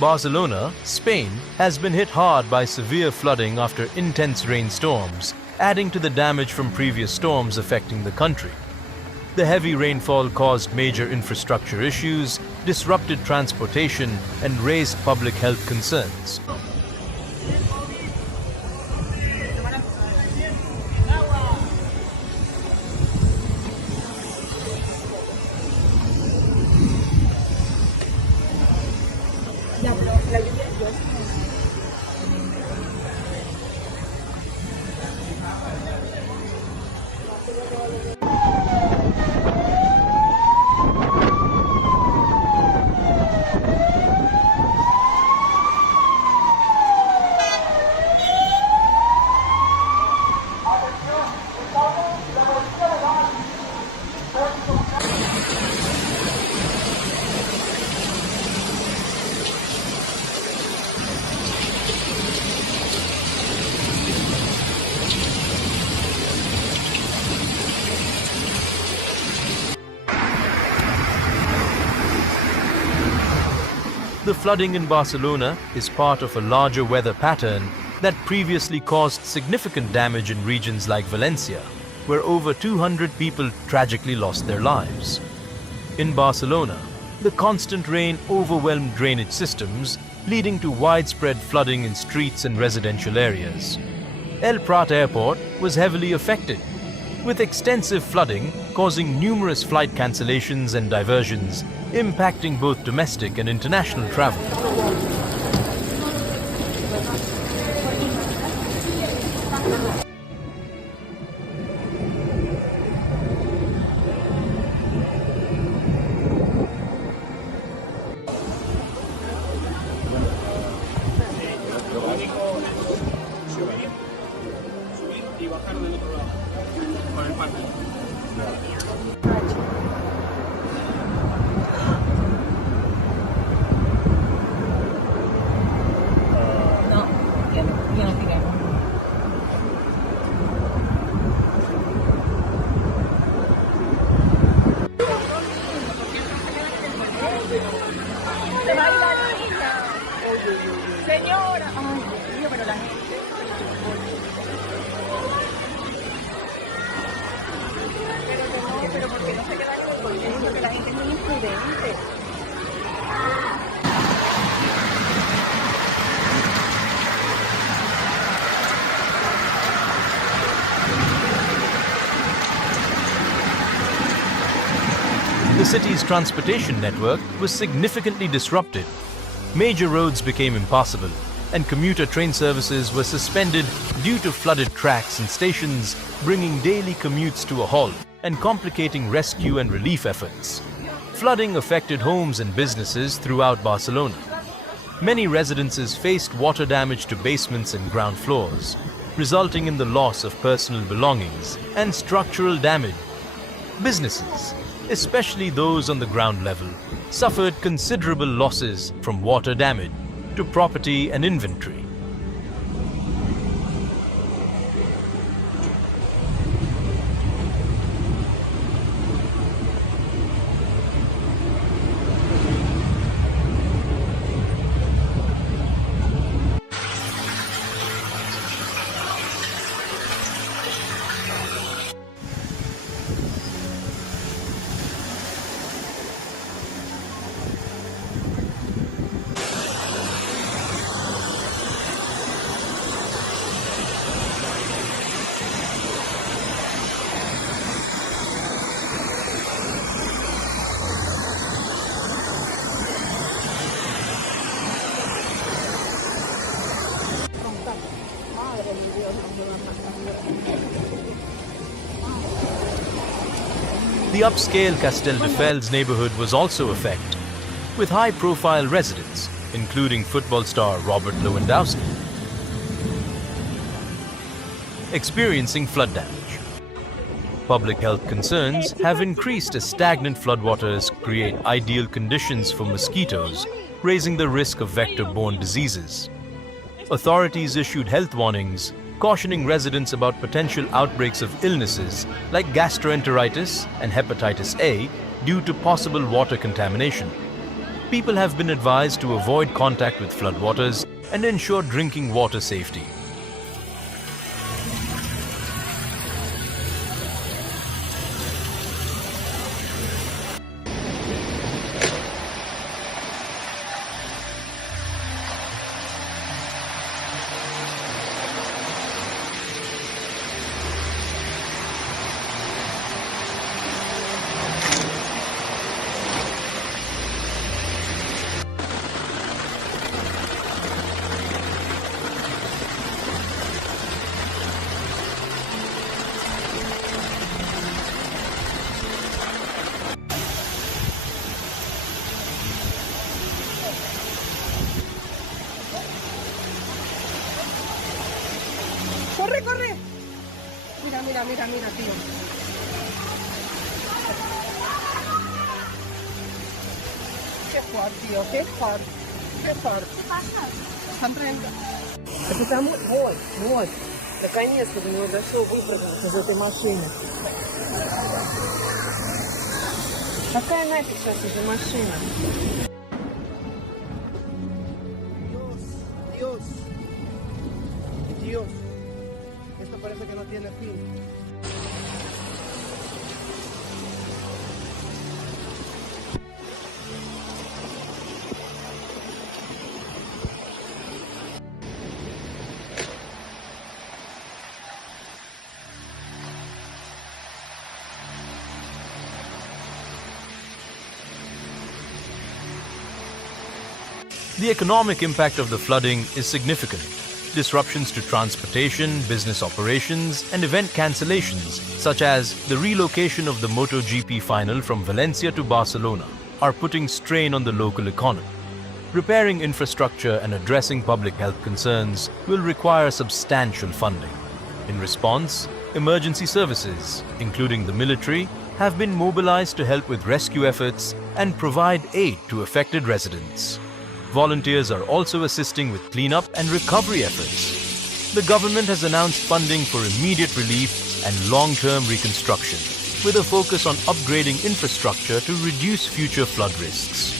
Barcelona, Spain, has been hit hard by severe flooding after intense rainstorms, adding to the damage from previous storms affecting the country. The heavy rainfall caused major infrastructure issues, disrupted transportation, and raised public health concerns. The flooding in Barcelona is part of a larger weather pattern that previously caused significant damage in regions like Valencia, where over 200 people tragically lost their lives. In Barcelona, the constant rain overwhelmed drainage systems, leading to widespread flooding in streets and residential areas. Prat Airport was heavily affected, with extensive flooding causing numerous flight cancellations and diversions, impacting both domestic and international travel. Señora, ay, Dios mío, pero la gente, pero ¿por qué no se queda en el colegio? Porque la gente es muy imprudente. The city's transportation network was significantly disrupted. Major roads became impassable, and commuter train services were suspended due to flooded tracks and stations, bringing daily commutes to a halt and complicating rescue and relief efforts. Flooding affected homes and businesses throughout Barcelona. Many residences faced water damage to basements and ground floors, resulting in the loss of personal belongings and structural damage. Businesses, especially those on the ground level, suffered considerable losses from water damage to property and inventory. The upscale Castelldefels neighborhood was also affected, with high-profile residents, including football star Robert Lewandowski, experiencing flood damage. Public health concerns have increased as stagnant floodwaters create ideal conditions for mosquitoes, raising the risk of vector-borne diseases. Authorities issued health warnings, cautioning residents about potential outbreaks of illnesses like gastroenteritis and hepatitis A due to possible water contamination. People have been advised to avoid contact with floodwaters and ensure drinking water safety. ¡Corre, corre! Mira, mira, mira, mira, tío. Qué fuerte, tío, qué fuerte. Qué fuerte. ¿Qué pasa? Están trayendo. Это там, вот, вот. Наконец-то до него дошло выпрыгнуть из этой машины. Какая нафиг сейчас уже машина? Dios, Dios, esto parece que no tiene fin. The economic impact of the flooding is significant. Disruptions to transportation, business operations, and event cancellations, such as the relocation of the MotoGP final from Valencia to Barcelona, are putting strain on the local economy. Repairing infrastructure and addressing public health concerns will require substantial funding. In response, emergency services, including the military, have been mobilized to help with rescue efforts and provide aid to affected residents. Volunteers are also assisting with cleanup and recovery efforts. The government has announced funding for immediate relief and long-term reconstruction, with a focus on upgrading infrastructure to reduce future flood risks.